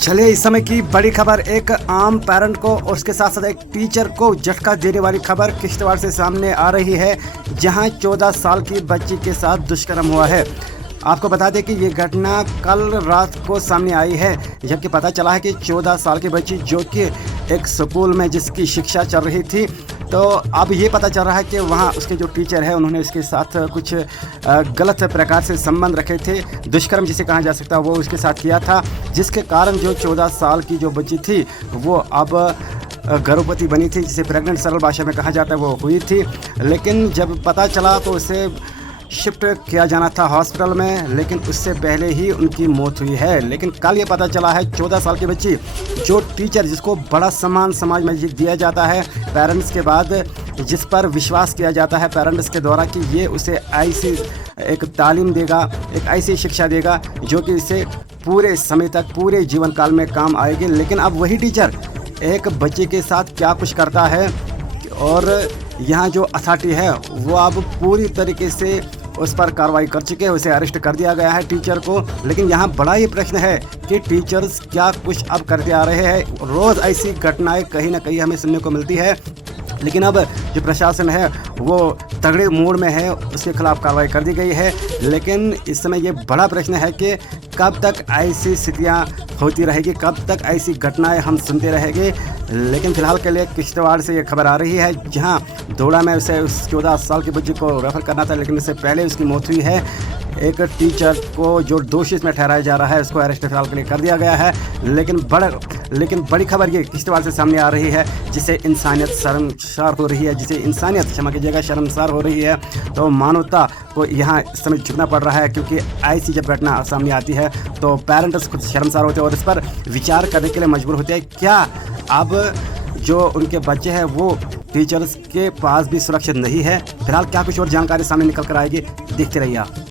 चलिए इस समय की बड़ी खबर, एक आम पेरेंट को और उसके साथ साथ एक टीचर को झटका देने वाली खबर किश्तवाड़ से सामने आ रही है, जहां 14 साल की बच्ची के साथ दुष्कर्म हुआ है। आपको बता दें कि ये घटना कल रात को सामने आई है, जबकि पता चला है कि 14 साल की बच्ची जो कि एक स्कूल में जिसकी शिक्षा चल रही थी, तो अब ये पता चल रहा है कि वहाँ उसके जो टीचर है उन्होंने उसके साथ कुछ गलत प्रकार से संबंध रखे थे, दुष्कर्म जिसे कहा जा सकता है वो उसके साथ किया था, जिसके कारण जो 14 साल की जो बच्ची थी वो अब गर्भवती बनी थी, जिसे प्रेग्नेंट सरल भाषा में कहा जाता है, वो हुई थी। लेकिन जब पता चला तो उसे शिफ्ट किया जाना था हॉस्पिटल में, लेकिन उससे पहले ही उनकी मौत हुई है। लेकिन कल ये पता चला है 14 साल की बच्ची जो टीचर जिसको बड़ा सम्मान समाज में दिया जाता है पेरेंट्स के बाद, जिस पर विश्वास किया जाता है पेरेंट्स के द्वारा कि ये उसे ऐसी एक तालीम देगा, एक ऐसी शिक्षा देगा जो कि इसे पूरे समय तक पूरे जीवन काल में काम आएगी। लेकिन अब वही टीचर एक बच्चे के साथ क्या कुछ करता है, और यहाँ जो अथॉरिटी है वो अब पूरी तरीके से उस पर कार्रवाई कर चुके हैं, उसे अरेस्ट कर दिया गया है टीचर को। लेकिन यहाँ बड़ा ये प्रश्न है कि टीचर्स क्या कुछ अब करते आ रहे हैं। रोज़ ऐसी घटनाएं कहीं ना कहीं हमें सुनने को मिलती है, लेकिन अब जो प्रशासन है वो तगड़े मोड़ में है, उसके खिलाफ कार्रवाई कर दी गई है। लेकिन इस समय ये बड़ा प्रश्न है कि कब तक ऐसी स्थितियाँ होती रहेगी, कब तक ऐसी घटनाएं हम सुनते रहेंगे। लेकिन फिलहाल के लिए किश्तवाड़ से ये खबर आ रही है, जहां दोड़ा में उसे उस 14 साल की बच्ची को रेफर करना था, लेकिन इससे पहले उसकी मौत हुई है। एक टीचर को जो दोषी इसमें ठहराया जा रहा है उसको अरेस्ट फिलहाल के लिए कर दिया गया है। लेकिन बड़ी खबर ये किश्तवाड़ से सामने आ रही है, जिसे इंसानियत शर्मसार हो रही है, जिसे इंसानियत क्षमा कीजिएगा शर्मसार हो रही है। तो मानवता को यहाँ इस समय झुकना पड़ रहा है, क्योंकि ऐसी जब घटना सामने आती है तो पेरेंट्स खुद शर्मसार होते हैं और इस पर विचार करने के लिए मजबूर होते हैं। क्या अब जो उनके बच्चे हैं वो टीचर्स के पास भी सुरक्षित नहीं है? फिलहाल क्या कुछ और जानकारी सामने निकल कर आएगी, देखते रहिए आप।